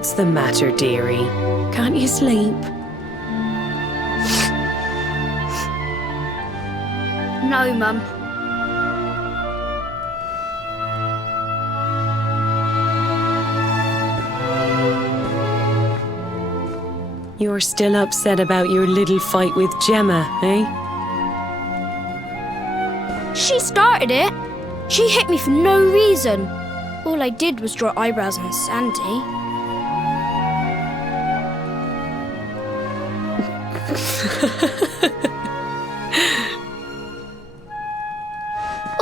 What's the matter, dearie? Can't you sleep? No, Mum. You're still upset about your little fight with Gemma, eh? She started it. She hit me for no reason. All I did was draw eyebrows on Sandy.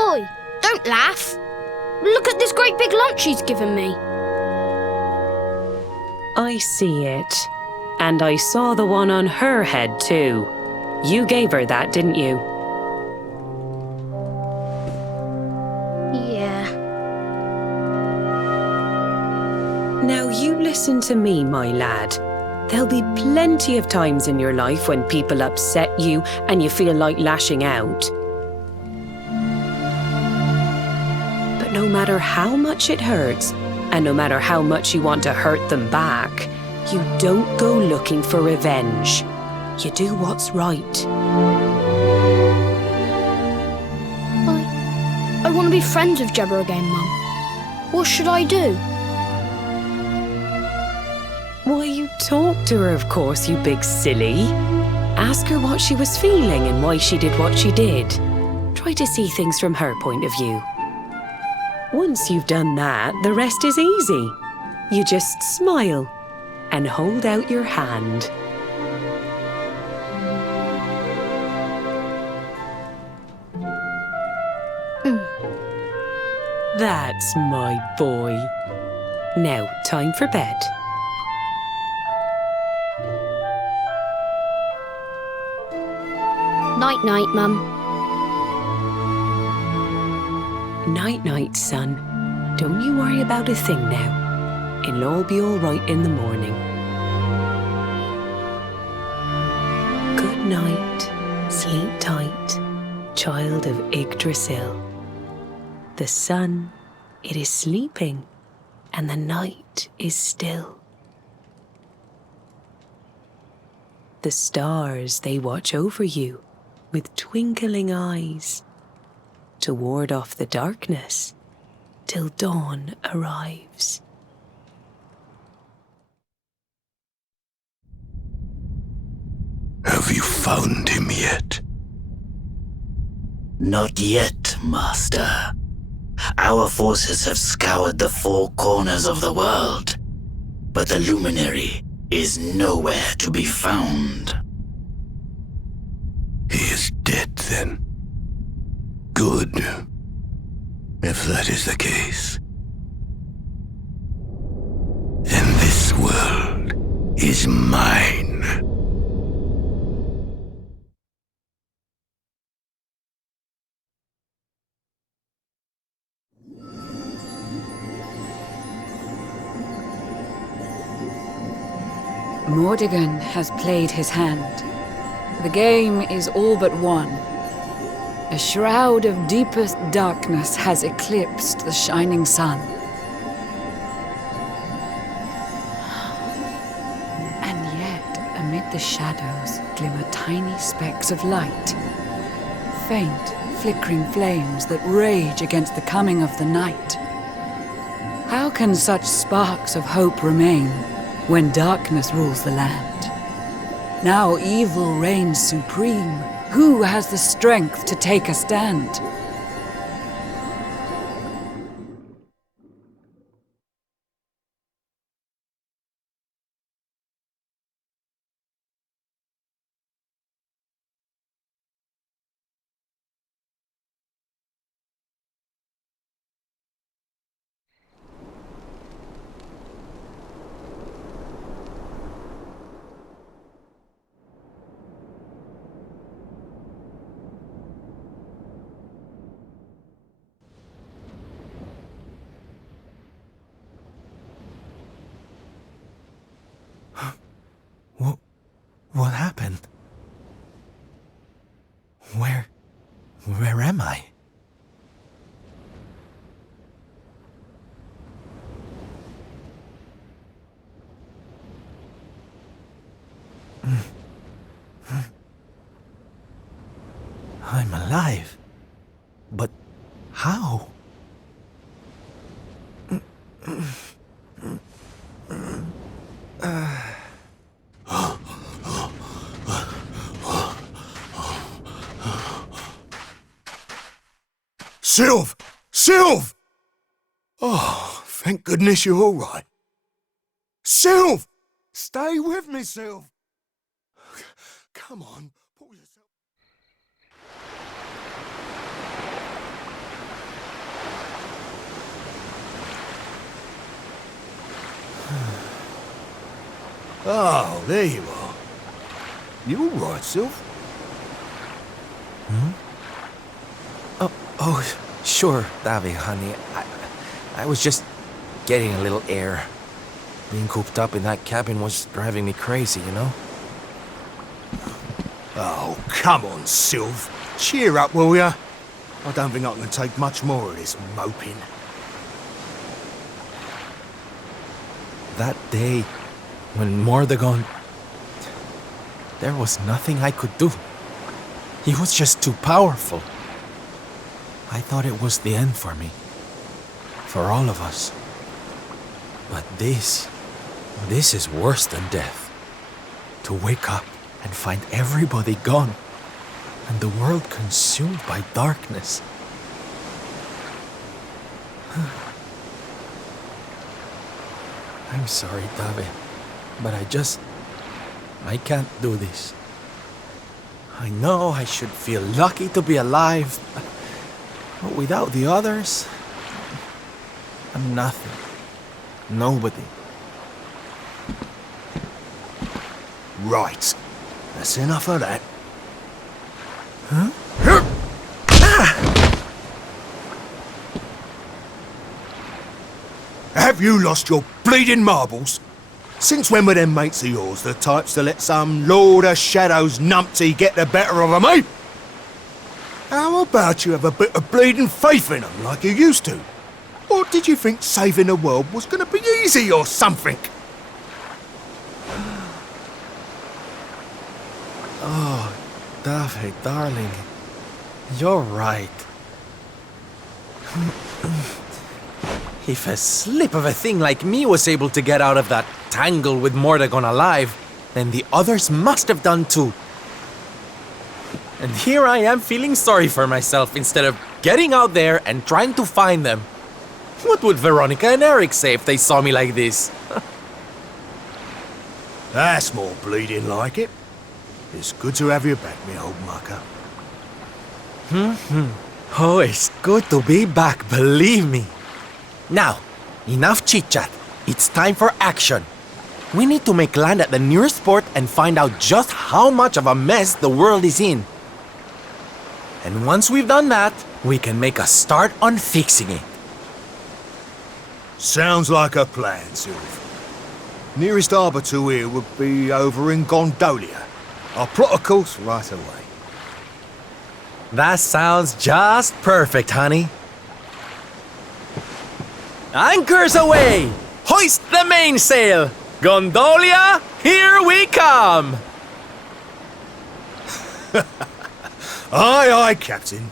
Oi, don't laugh. Look at this great big lump she's given me. I see it. And I saw the one on her head too. You gave her that, didn't you? Yeah. Now you listen to me, my lad. There'll be plenty of times in your life when people upset you and you feel like lashing out. But no matter how much it hurts, and no matter how much you want to hurt them back, you don't go looking for revenge. You do what's right. I want to be friends with Gemma again, Mum. What should I do? Why, you talk to her, of course, you big silly. Ask her what she was feeling and why she did what she did. Try to see things from her point of view. Once you've done that, the rest is easy. You just smile and hold out your hand. That's my boy. Now, time for bed. Night-night, Mum. Night-night, son. Don't you worry about a thing now. It'll all be all right in the morning. Good night. Sleep tight, child of Yggdrasil. The sun, it is sleeping, and the night is still. The stars, they watch over you with twinkling eyes to ward off the darkness till dawn arrives. Have you found him yet? Not yet, Master. Our forces have scoured the four corners of the world, but the luminary is nowhere to be found. He is dead, then. Good. If that is the case. Then this world is mine. Mordegon has played his hand. The game is all but won. A shroud of deepest darkness has eclipsed the shining sun. And yet, amid the shadows glimmer tiny specks of light. Faint, flickering flames that rage against the coming of the night. How can such sparks of hope remain when darkness rules the land? Now evil reigns supreme. Who has the strength to take a stand? What happened? Where am I? I'm alive. But how? Sylv! Sylv! Oh, thank goodness you're all right. Sylv! Stay with me, Sylv! Come on, pull yourself... Oh, there you are. You all right, Sylv? Oh, sure, Davy, honey. I was just getting a little air. Being cooped up in that cabin was driving me crazy, you know? Oh, come on, Sylv. Cheer up, will ya? I don't think I can take much more of this moping. That day, when Mordegon... There was nothing I could do. He was just too powerful. I thought it was the end for me. For all of us. But this is worse than death. To wake up and find everybody gone, and the world consumed by darkness. I'm sorry, David, but I can't do this. I know I should feel lucky to be alive, but without the others, I'm nothing. Nobody. Right. That's enough of that. Huh? Have you lost your bleeding marbles? Since when were them mates of yours the types to let some Lord of Shadows numpty get the better of 'em, eh? How about you have a bit of bleeding faith in 'em like you used to? Or did you think saving the world was gonna be easy or something? Oh, David, darling, you're right. If a slip of a thing like me was able to get out of that tangle with Mordegon alive, then the others must have done too. And here I am feeling sorry for myself instead of getting out there and trying to find them. What would Veronica and Eric say if they saw me like this? That's more bleeding like it. It's good to have you back, me old mucker. Oh, it's good to be back, believe me. Now, enough chit-chat. It's time for action. We need to make land at the nearest port and find out just how much of a mess the world is in. And once we've done that, we can make a start on fixing it. Sounds like a plan, Sylv. Nearest harbour to here would be over in Gondolia. I'll plot a course right away. That sounds just perfect, honey. Anchors away! Hoist the mainsail! Gondolia, here we come! Aye, aye, Captain.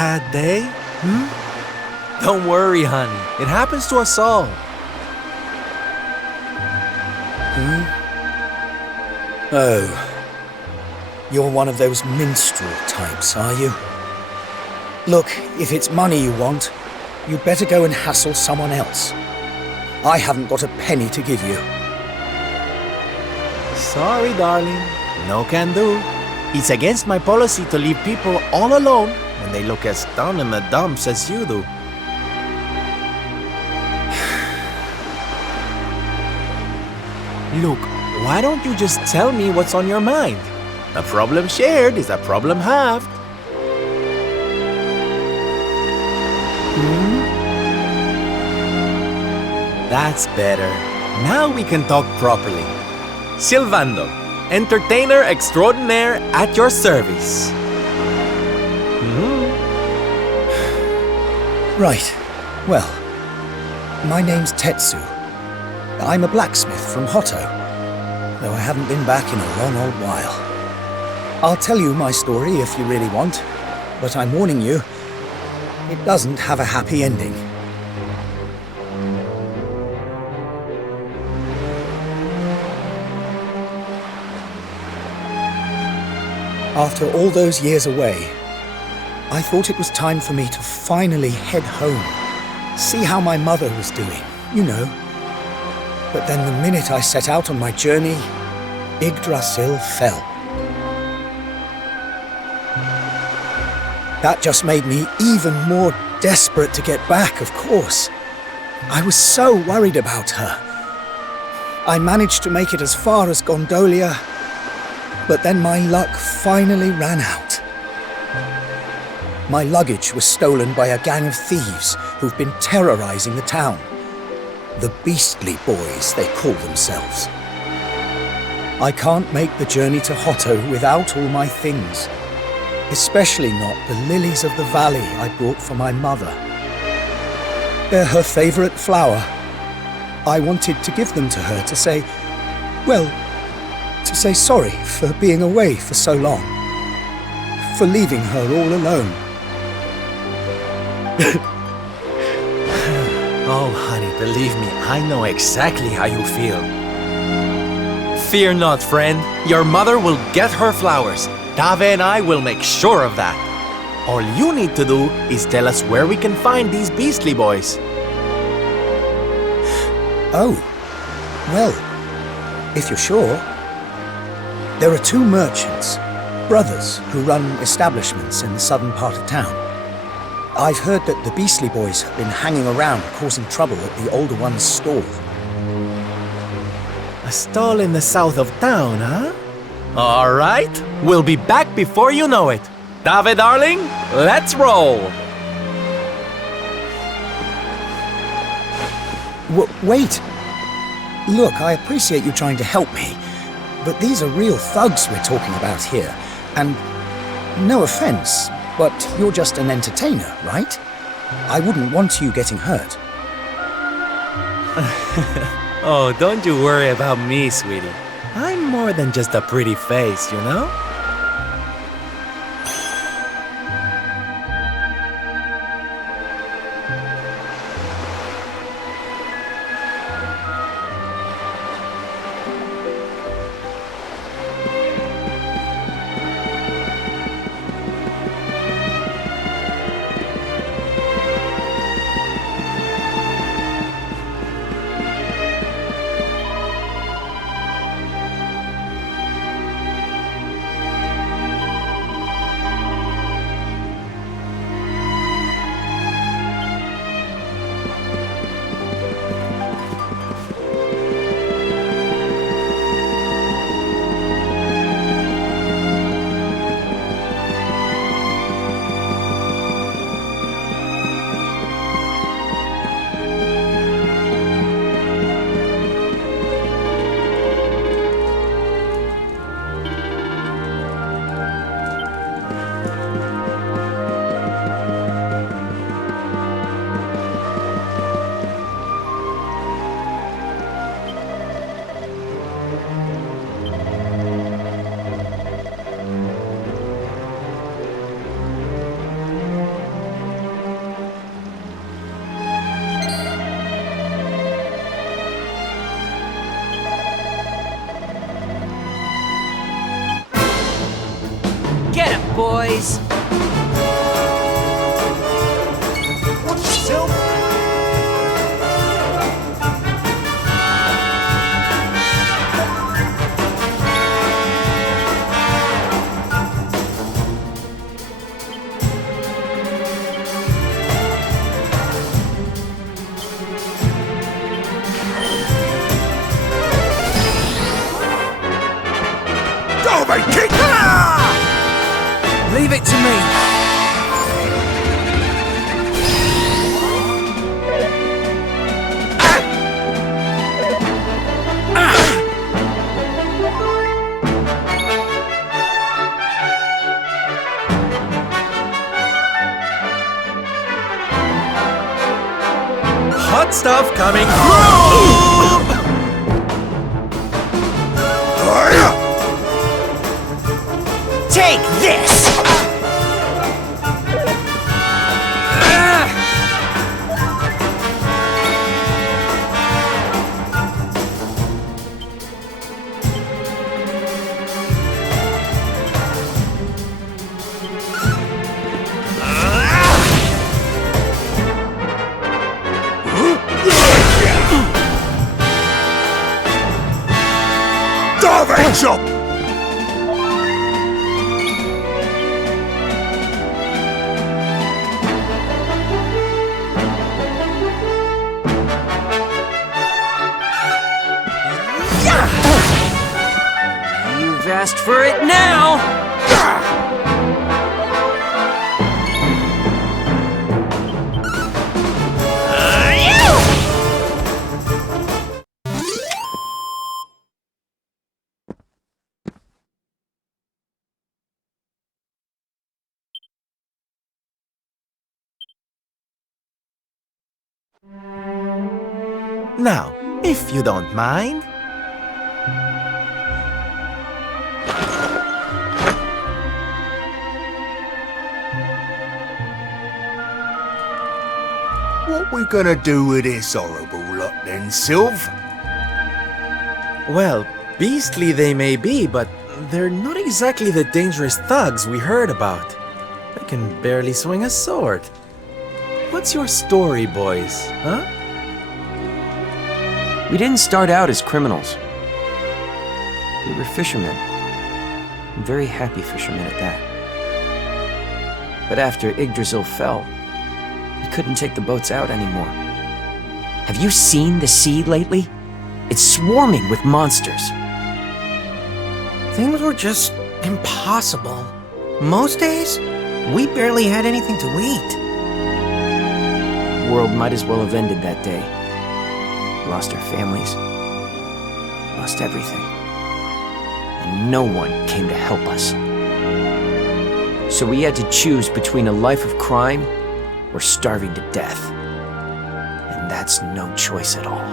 bad day? Don't worry, honey. It happens to us all. Oh. You're one of those minstrel types, are you? Look, if it's money you want, you'd better go and hassle someone else. I haven't got a penny to give you. Sorry, darling. No can do. It's against my policy to leave people all alone when they look as down in the dumps as you do. Look, why don't you just tell me what's on your mind? A problem shared is a problem halved. That's better. Now we can talk properly. Silvando, entertainer extraordinaire at your service. Right. Well, my name's Tetsu. I'm a blacksmith from Hotto, though I haven't been back in a long old while. I'll tell you my story if you really want, but I'm warning you, it doesn't have a happy ending. After all those years away, I thought it was time for me to finally head home, see how my mother was doing, you know. But then the minute I set out on my journey, Yggdrasil fell. That just made me even more desperate to get back, of course. I was so worried about her. I managed to make it as far as Gondolia, but then my luck finally ran out. My luggage was stolen by a gang of thieves who've been terrorizing the town. The Beastly Boys, they call themselves. I can't make the journey to Hotto without all my things, especially not the lilies of the valley I brought for my mother. They're her favorite flower. I wanted to give them to her to say, well, to say sorry for being away for so long, for leaving her all alone. Oh, honey, believe me, I know exactly how you feel. Fear not, friend. Your mother will get her flowers. Dave and I will make sure of that. All you need to do is tell us where we can find these Beastly Boys. Oh, well, if you're sure. There are two merchants, brothers, who run establishments in the southern part of town. I've heard that the Beastly Boys have been hanging around causing trouble at the older one's stall. A stall in the south of town, huh? All right, we'll be back before you know it. Dave, darling, let's roll. Wait. Look, I appreciate you trying to help me, but these are real thugs we're talking about here. And no offense, but you're just an entertainer, right? I wouldn't want you getting hurt. Oh, don't you worry about me, sweetie. I'm more than just a pretty face, you know? boys. Leave it to me. Hot stuff coming through! Take this! Chop! You've asked for it now! Now, if you don't mind. What we gonna do with this horrible lot then, Sylv? Well, beastly they may be, but they're not exactly the dangerous thugs we heard about. They can barely swing a sword. What's your story, boys, huh? We didn't start out as criminals. We were fishermen. And very happy fishermen at that. But after Yggdrasil fell, we couldn't take the boats out anymore. Have you seen the sea lately? It's swarming with monsters. Things were just impossible. Most days, we barely had anything to eat. The world might as well have ended that day. Lost our families. Lost everything. And no one came to help us. So we had to choose between a life of crime or starving to death. And that's no choice at all.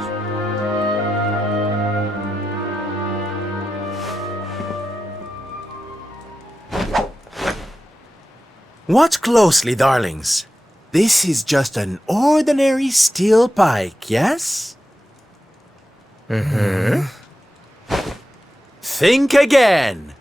Watch closely, darlings. This is just an ordinary steel pike, yes? Mm-hmm. Think again.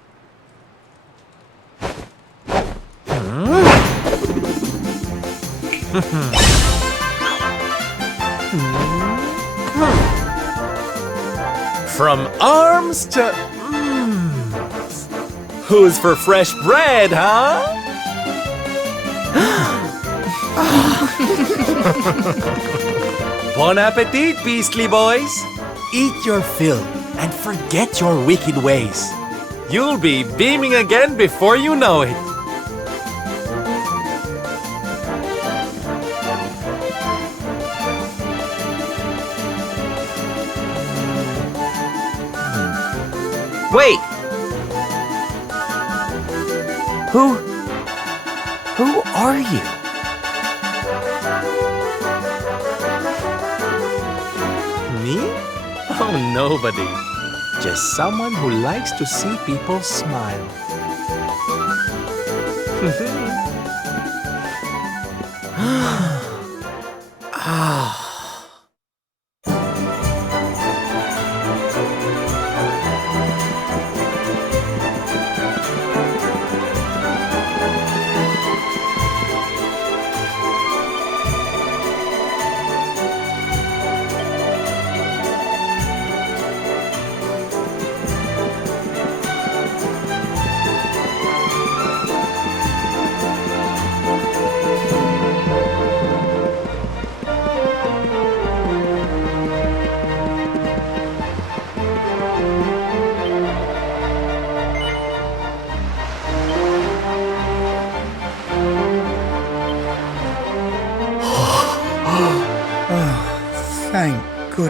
From arms to... Who's for fresh bread, huh? Bon appetit, beastly boys! Eat your fill and forget your wicked ways. You'll be beaming again before you know it. Wait! Who are you? Me? Oh, nobody. Just someone who likes to see people smile.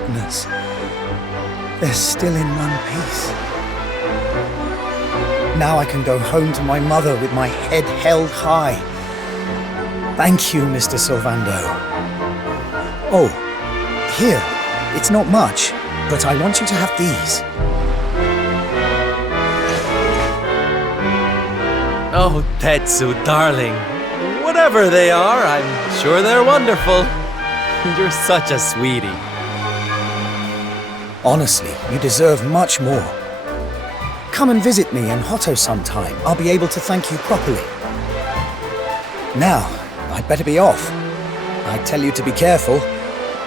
goodness. They're still in one piece. Now I can go home to my mother with my head held high. Thank you, Mr. Sylvando. Oh, here. It's not much, but I want you to have these. Oh, Tetsu, darling. Whatever they are, I'm sure they're wonderful. You're such a sweetie. Honestly, you deserve much more. Come and visit me in Hotto sometime. I'll be able to thank you properly. Now, I'd better be off. I tell you to be careful,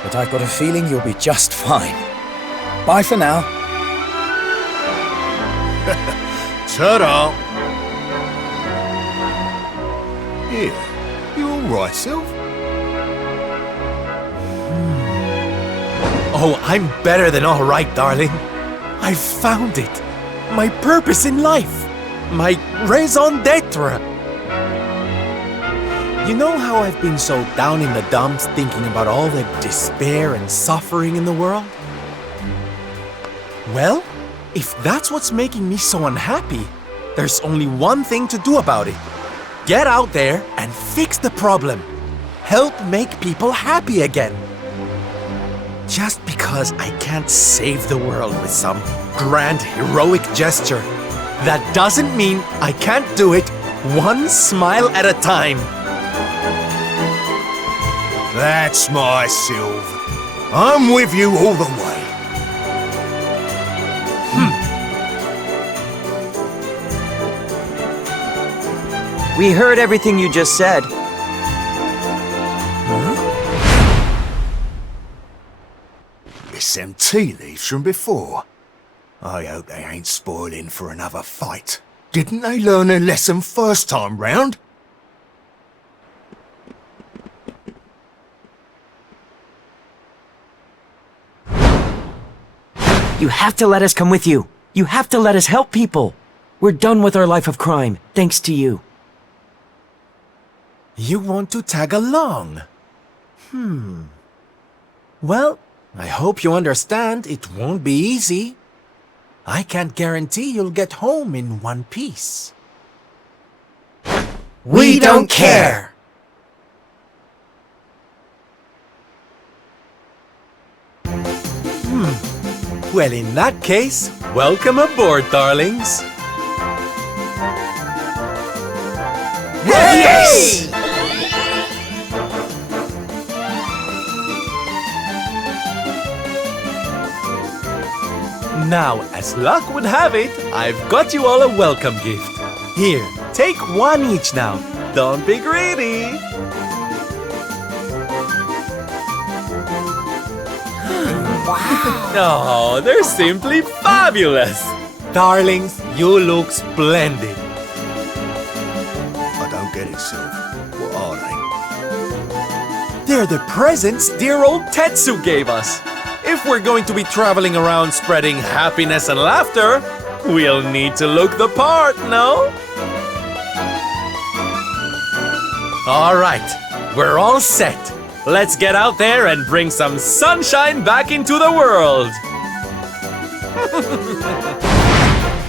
but I've got a feeling you'll be just fine. Bye for now. Ta-da! Here, you all right, Sylv? Oh, I'm better than all right, darling. I found it. My purpose in life. My raison d'etre. You know how I've been so down in the dumps thinking about all the despair and suffering in the world? Well, if that's what's making me so unhappy, there's only one thing to do about it. Get out there and fix the problem. Help make people happy again. Just because I can't save the world with some grand heroic gesture, that doesn't mean I can't do it one smile at a time. That's my Sylv. I'm with you all the way. We heard everything you just said. It's them tea leaves from before. I hope they ain't spoiling for another fight. Didn't they learn their lesson first time round? You have to let us come with you. You have to let us help people. We're done with our life of crime, thanks to you. You want to tag along? Well, I hope you understand it won't be easy. I can't guarantee you'll get home in one piece. We don't care! Well, in that case, welcome aboard, darlings. Yes! Now, as luck would have it, I've got you all a welcome gift. Here, take one each now. Don't be greedy. Wow. Oh, they're simply fabulous. Darlings, you look splendid. I don't get it, Sylv. What are they? They're the presents dear old Tetsu gave us. If we're going to be traveling around spreading happiness and laughter, we'll need to look the part, no? All right, we're all set. Let's get out there and bring some sunshine back into the world.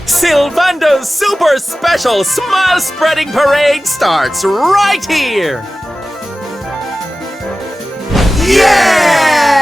Sylvando's super special smile spreading parade starts right here. Yeah!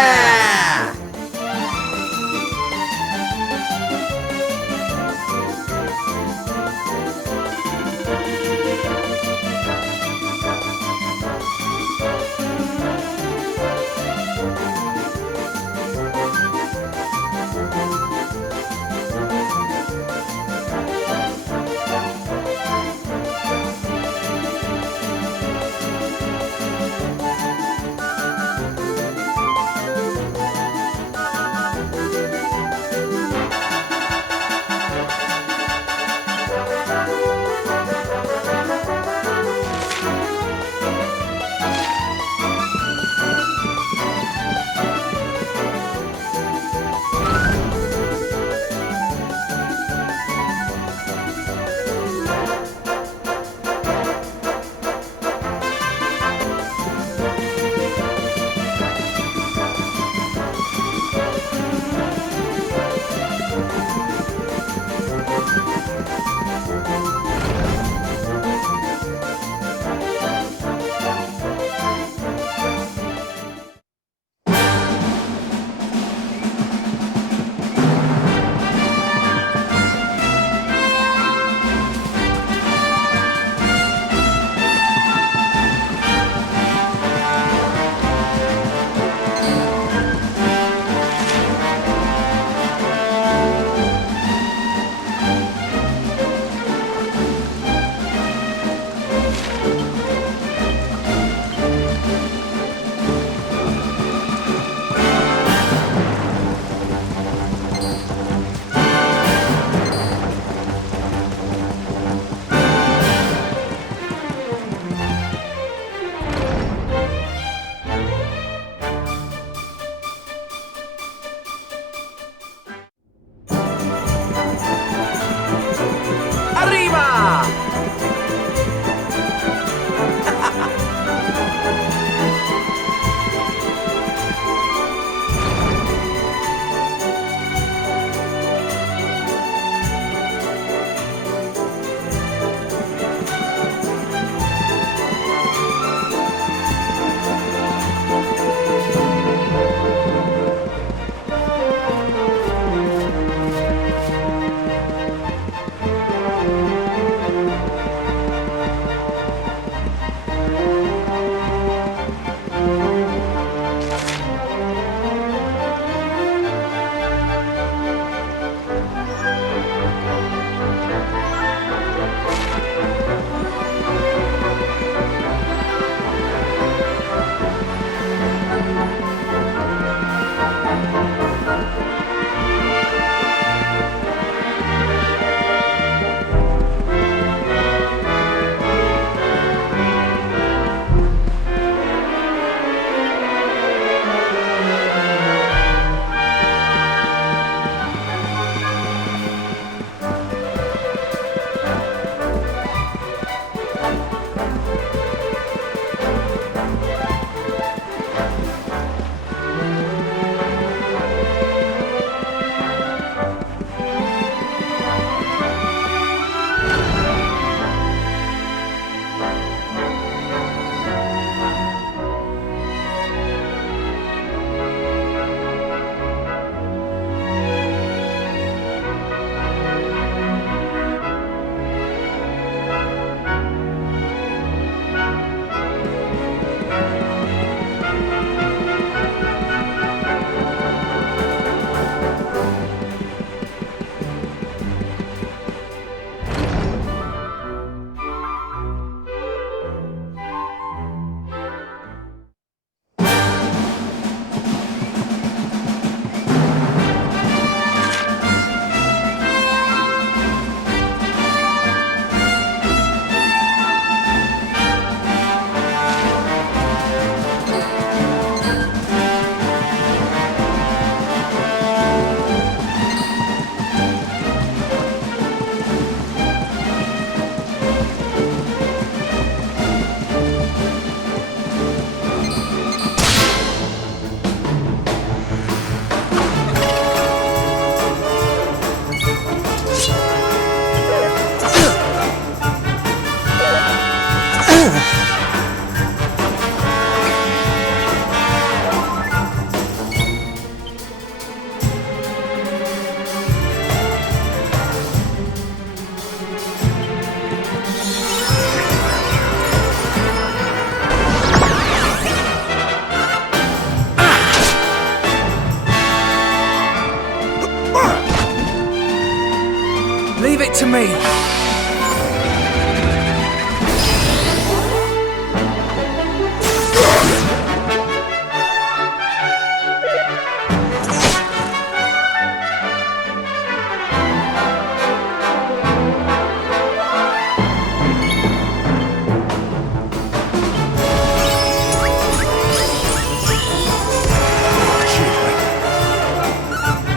Leave it to me.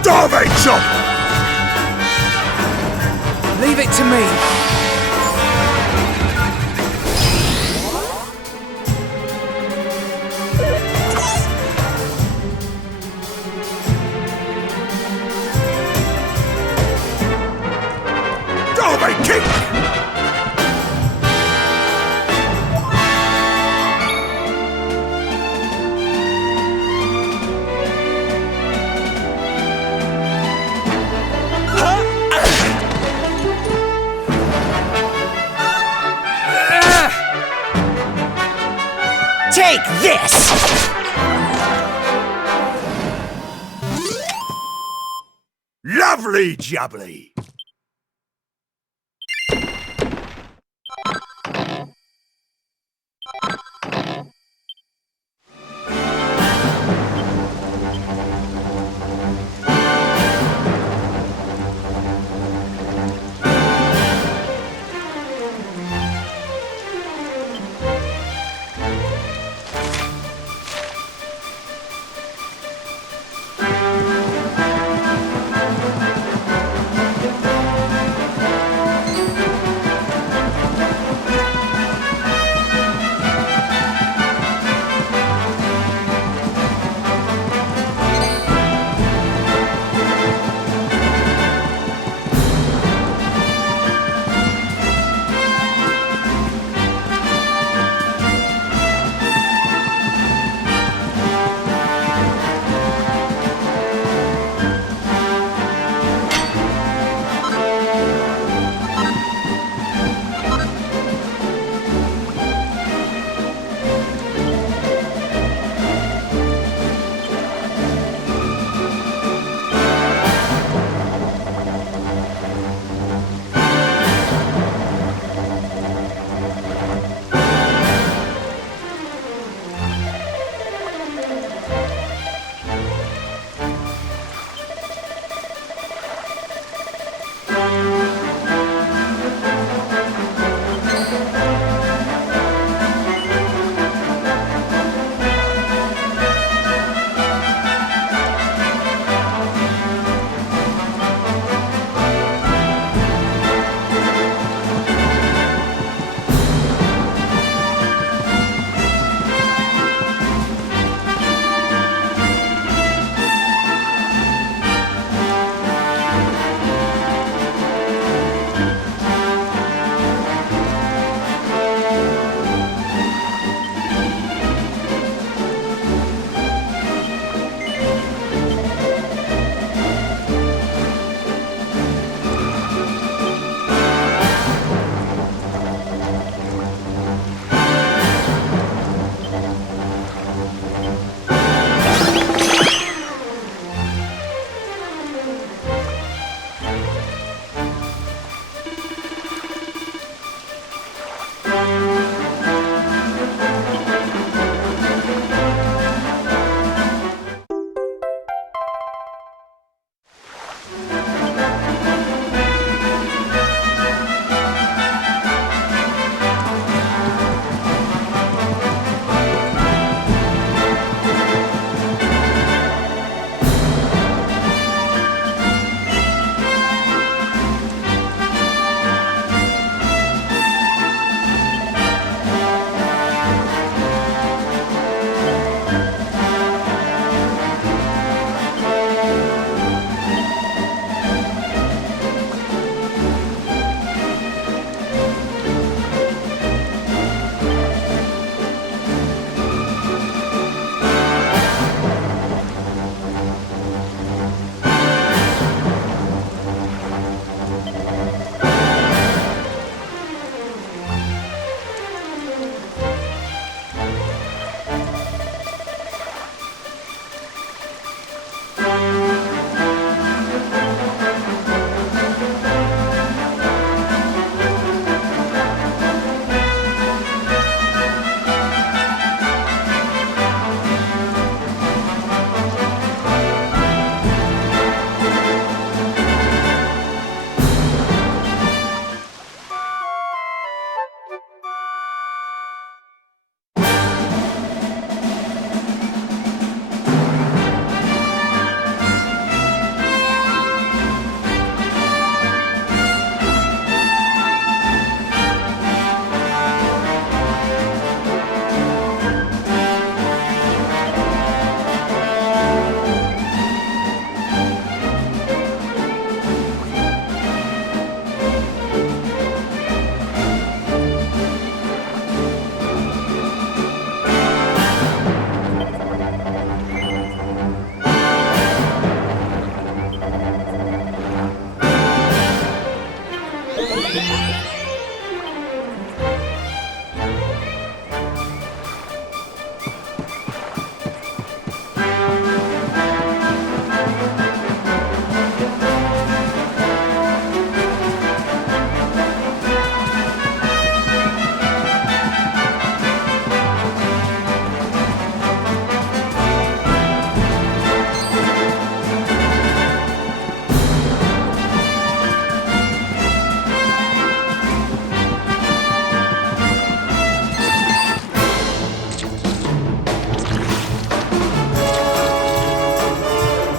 Starvation! Leave it to me. Starvate kick! Take this! Lovely jubbly!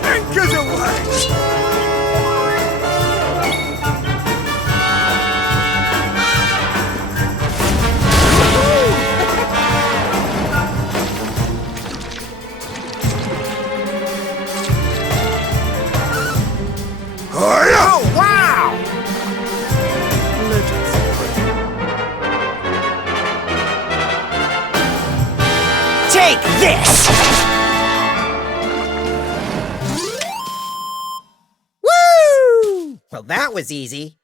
Anchors away! Oh, wow! Take this! Woo! Well, that was easy.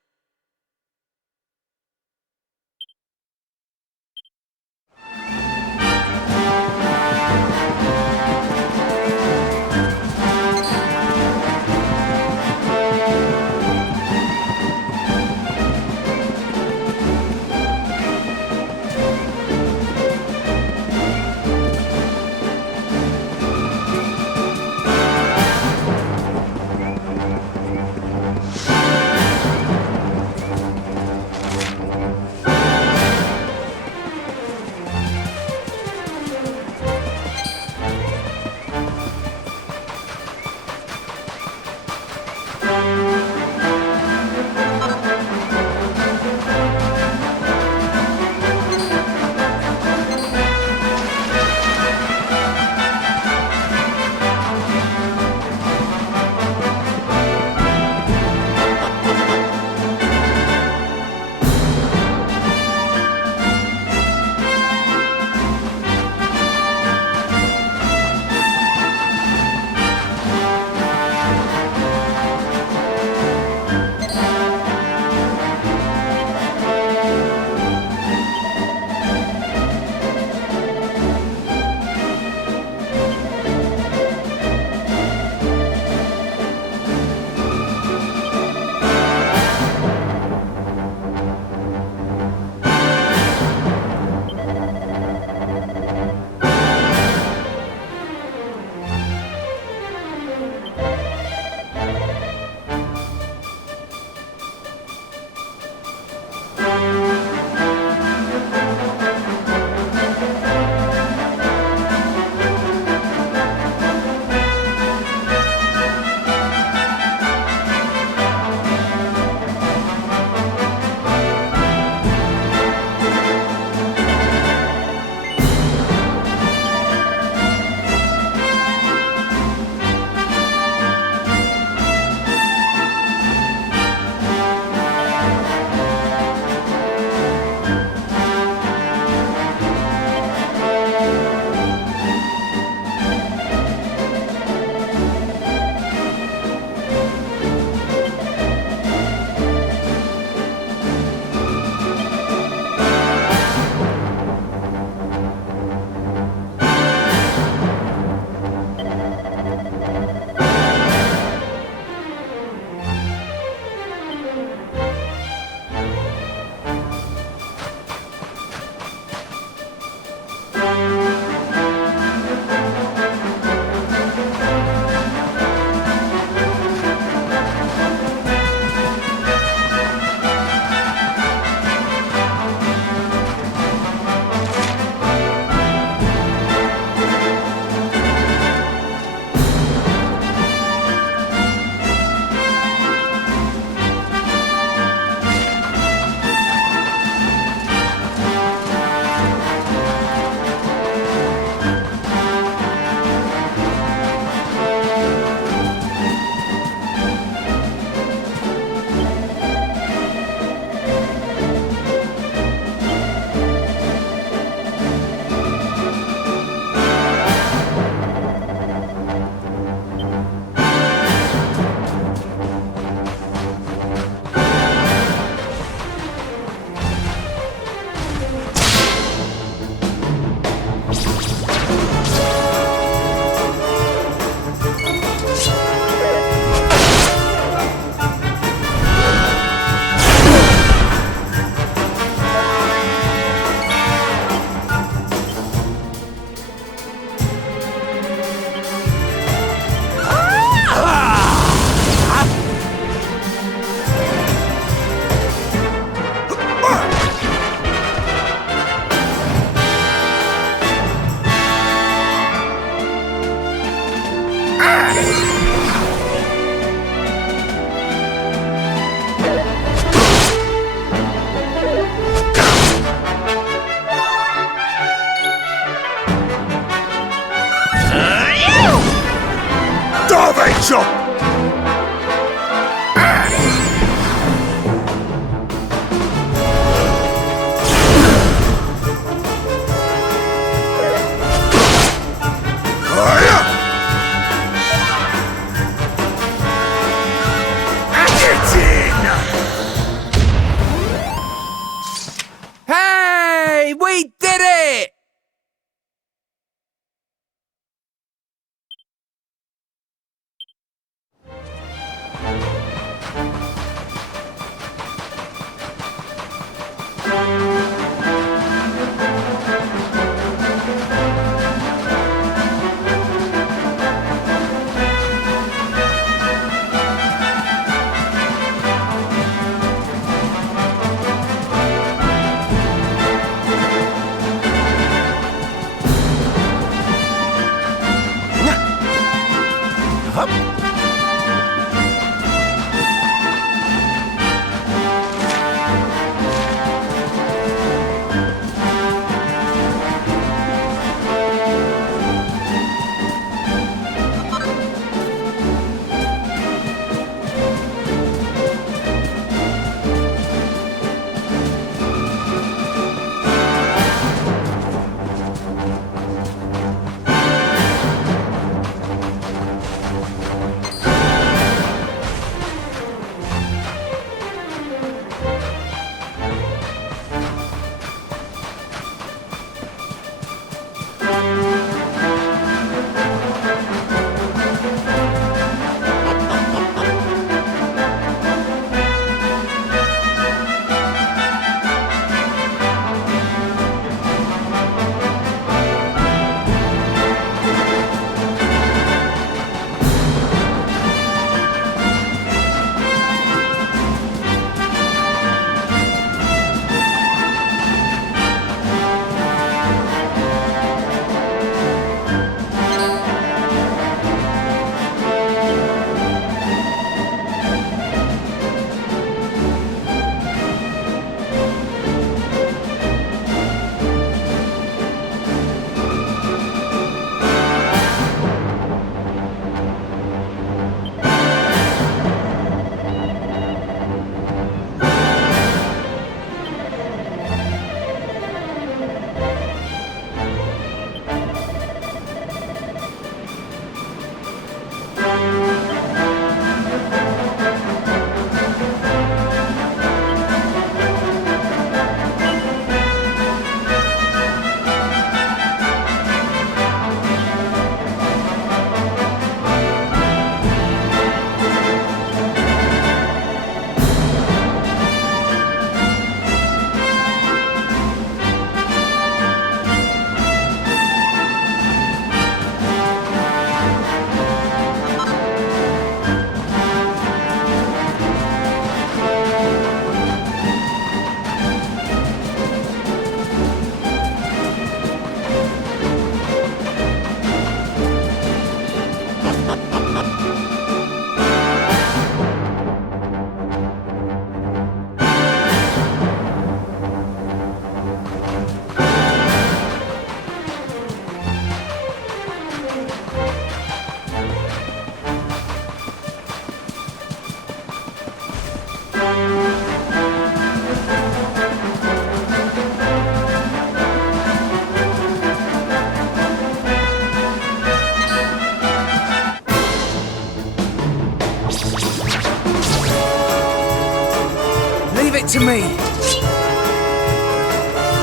it to me!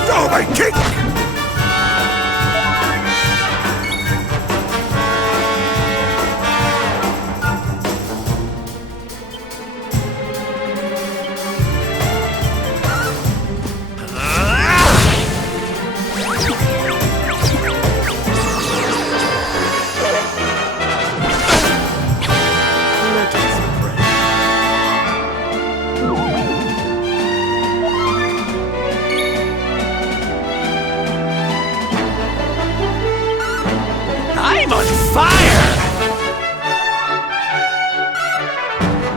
Derby kick! I'm on fire!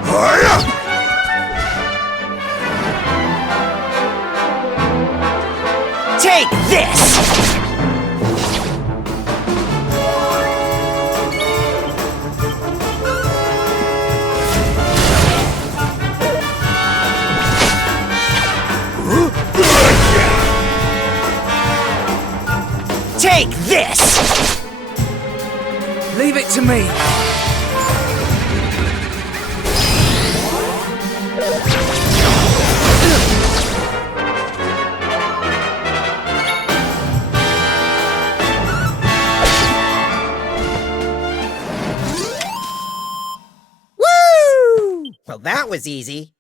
Hiya! Take this! Take this! Leave it to me! Woo! Well, that was easy.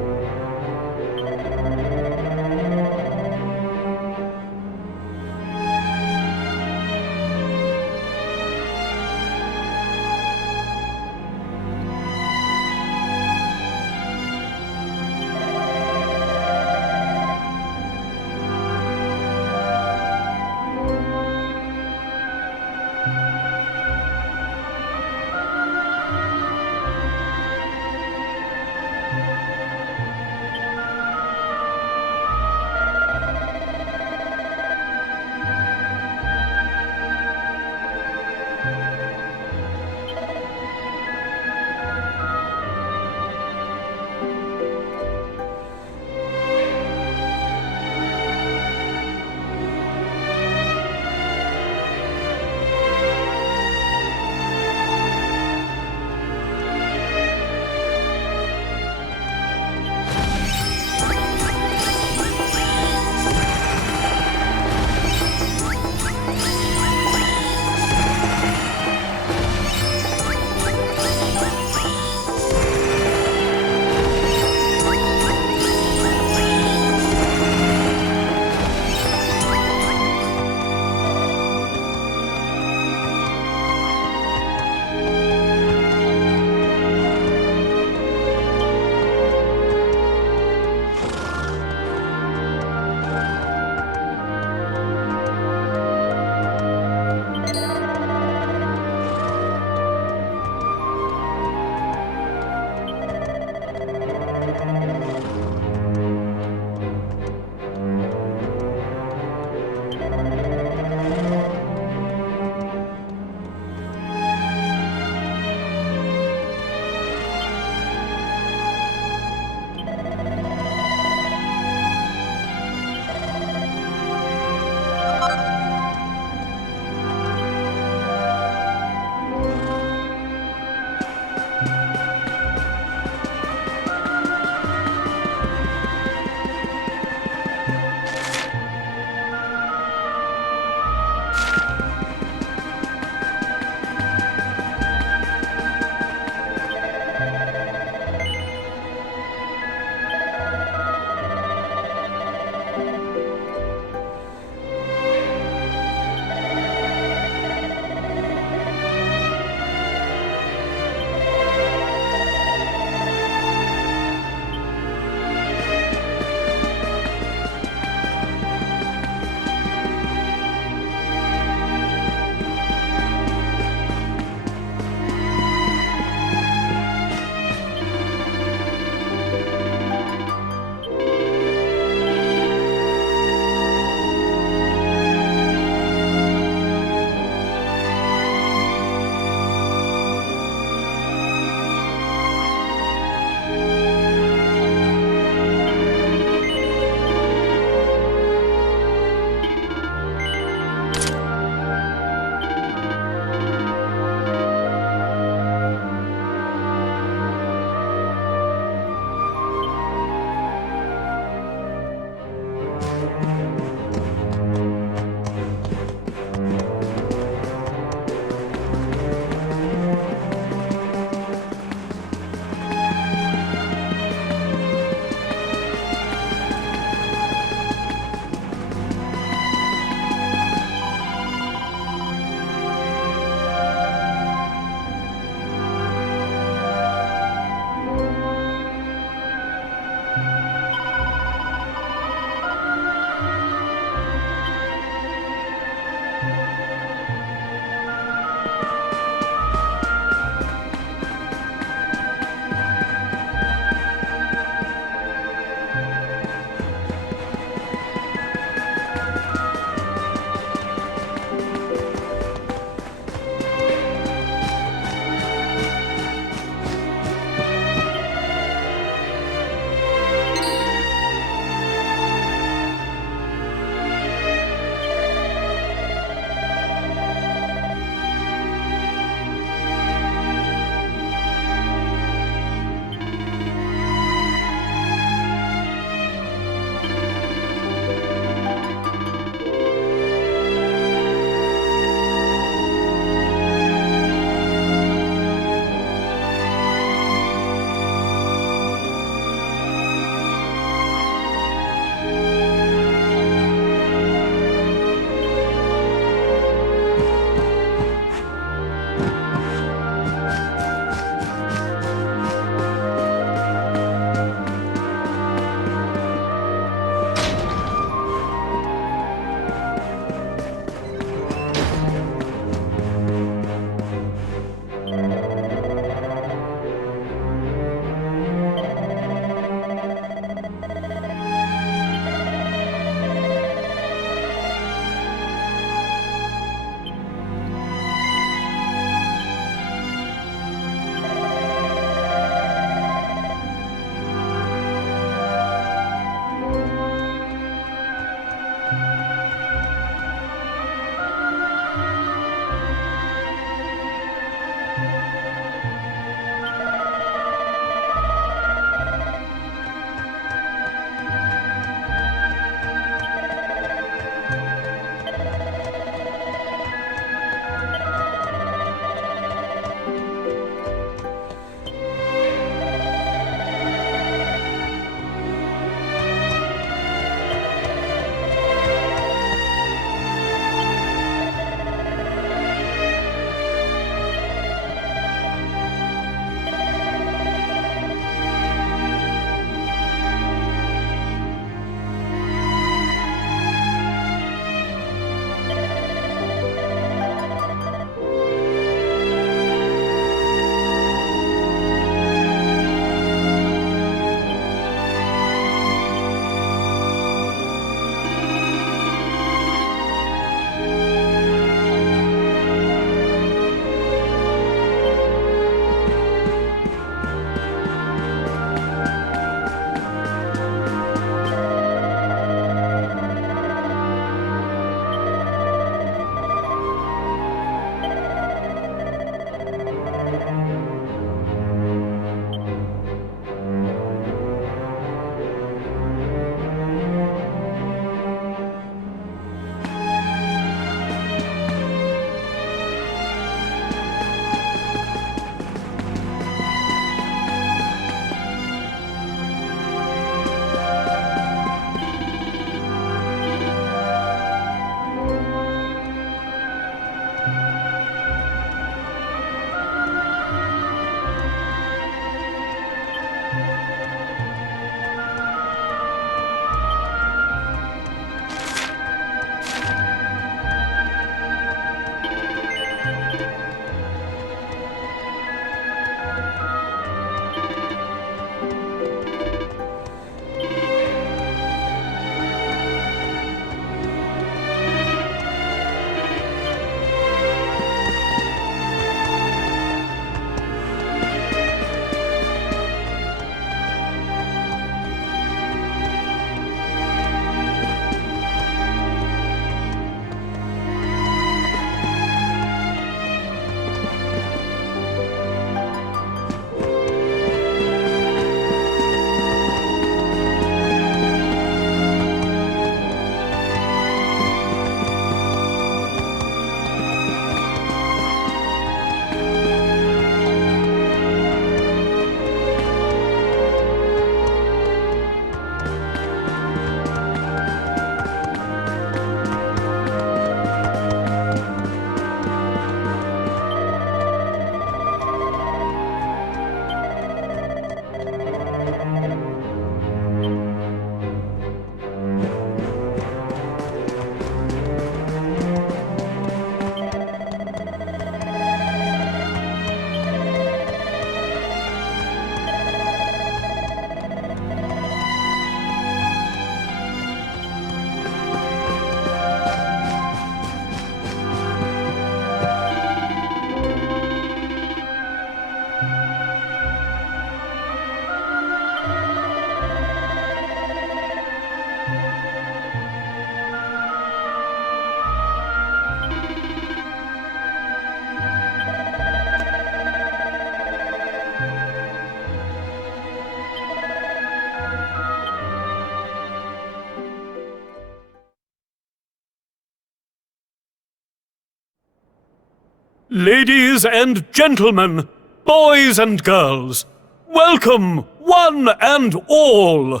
Ladies and gentlemen, boys and girls, welcome, one and all!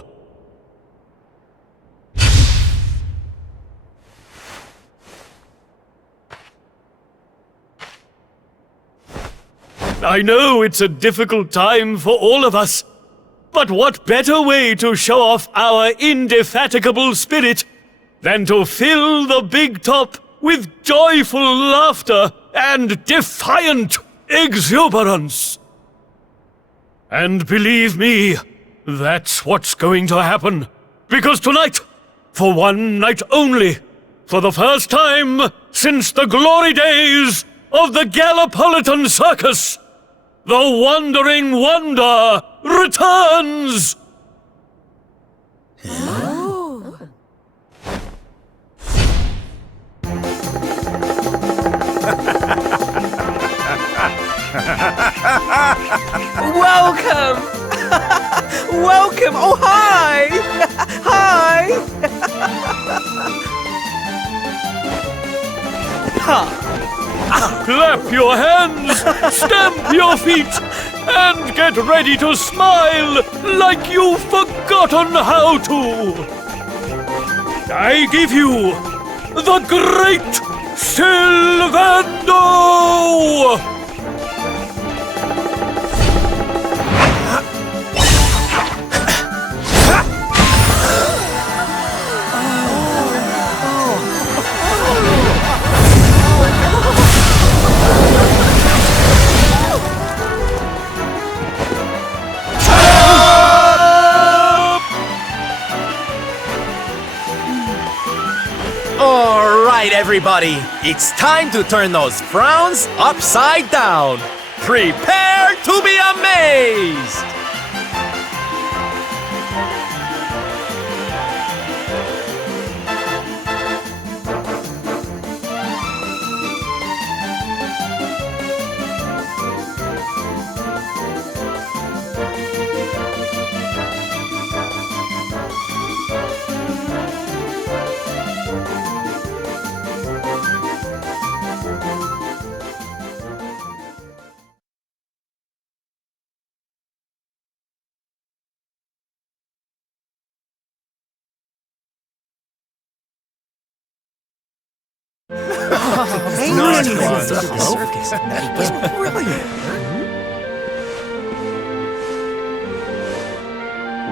I know it's a difficult time for all of us, but what better way to show off our indefatigable spirit than to fill the big top with joyful laughter and defiant exuberance? And believe me, that's what's going to happen. Because tonight, for one night only, for the first time since the glory days of the Gallipolitan Circus, the Wandering Wonder returns! Welcome! Welcome! Oh, hi! Hi! Clap your hands, stamp your feet, and get ready to smile like you've forgotten how to! I give you the Great Sylvando! Alright, everybody, it's time to turn those frowns upside down. Prepare to be amazed!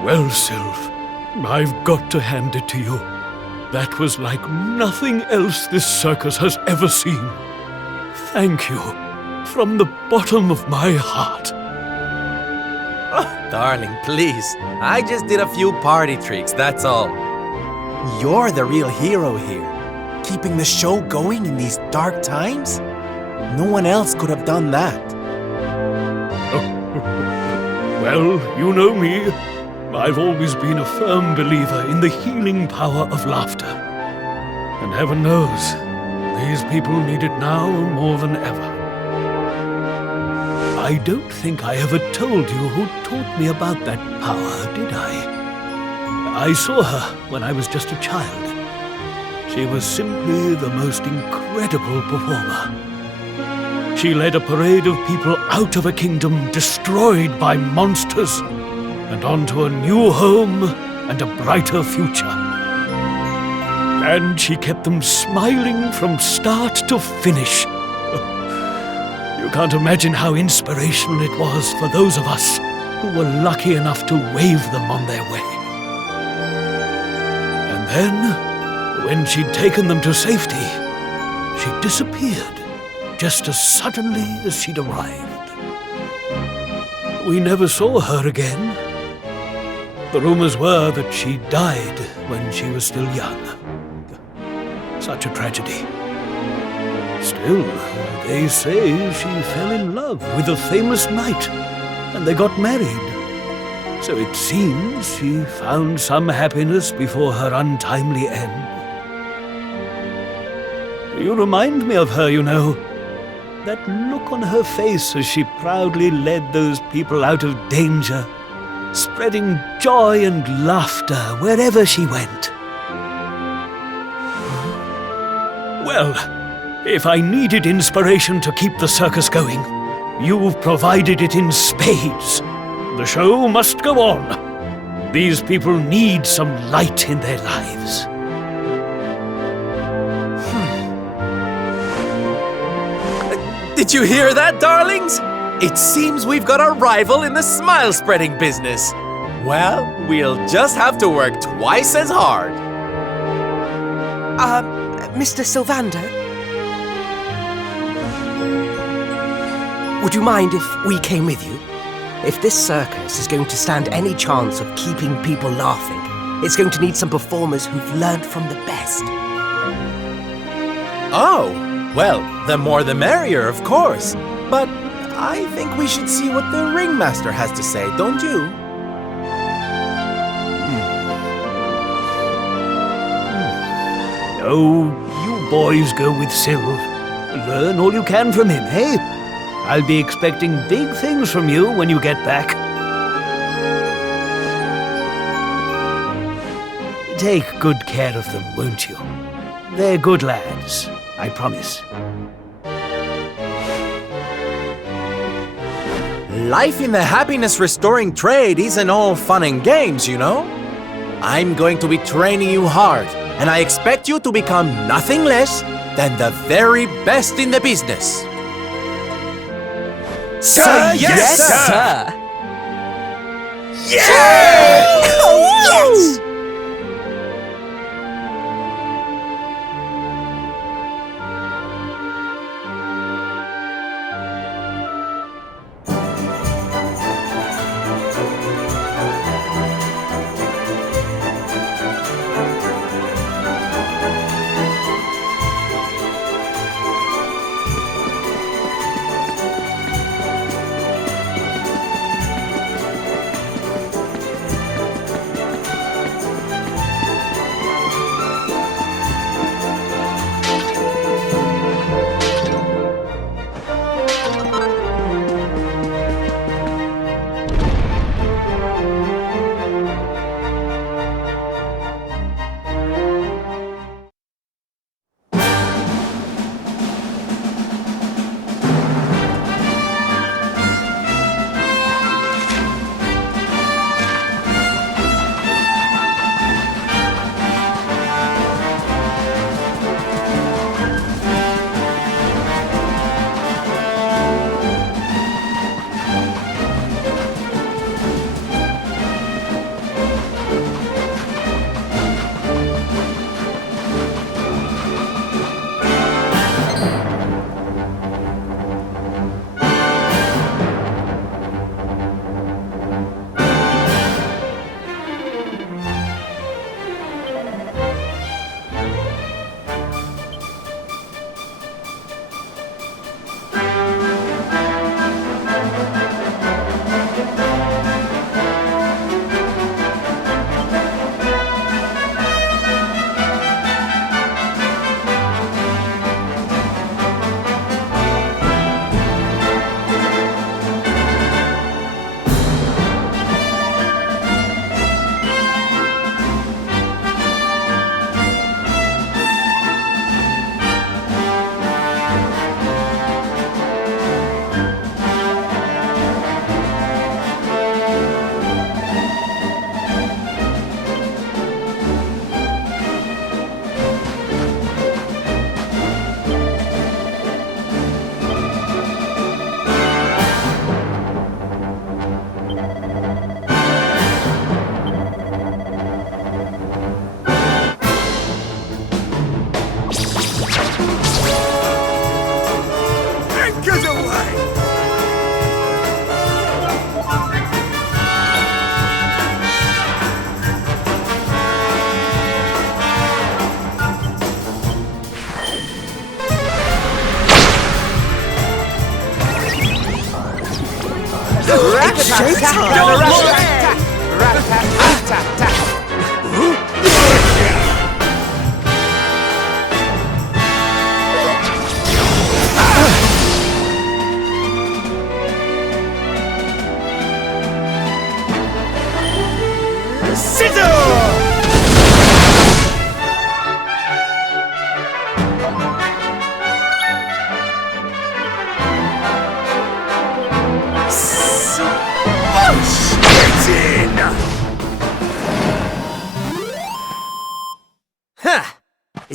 Well, Sylph, I've got to hand it to you. That was like nothing else this circus has ever seen. Thank you, from the bottom of my heart. Oh, darling, please. I just did a few party tricks, that's all. You're the real hero here, keeping the show going in these dark times. No one else could have done that. Well, you know me. I've always been a firm believer in the healing power of laughter. And heaven knows, these people need it now more than ever. I don't think I ever told you who taught me about that power, did I? I saw her when I was just a child. She was simply the most incredible performer. She led a parade of people out of a kingdom destroyed by monsters and onto a new home and a brighter future. And she kept them smiling from start to finish. You can't imagine how inspirational it was for those of us who were lucky enough to wave them on their way. And then, when she'd taken them to safety, she disappeared just as suddenly as she'd arrived. We never saw her again. The rumors were that she died when she was still young. Such a tragedy. Still, they say she fell in love with a famous knight, and they got married. So it seems she found some happiness before her untimely end. You remind me of her, you know. That look on her face as she proudly led those people out of danger, spreading joy and laughter wherever she went. Well, If I needed inspiration to keep the circus going, you've provided it in spades. The show must go on. These people need some light in their lives. Did you hear that, darlings? It seems we've got a rival in the smile-spreading business. Well, we'll just have to work twice as hard. Mr. Sylvander? Would you mind if we came with you? If this circus is going to stand any chance of keeping people laughing, it's going to need some performers who've learned from the best. Oh, well, the more the merrier, of course. But I think we should see what the ringmaster has to say, don't you? Oh, you boys go with Sylv. Learn all you can from him, eh? I'll be expecting big things from you when you get back. Take good care of them, won't you? They're good lads, I promise. Life in the happiness-restoring trade isn't all fun and games, you know? I'm going to be training you hard, and I expect you to become nothing less than the very best in the business. Sir, yes, sir! Yeah! Oh, yes!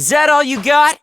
Is that all you got?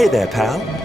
Hey there, pal.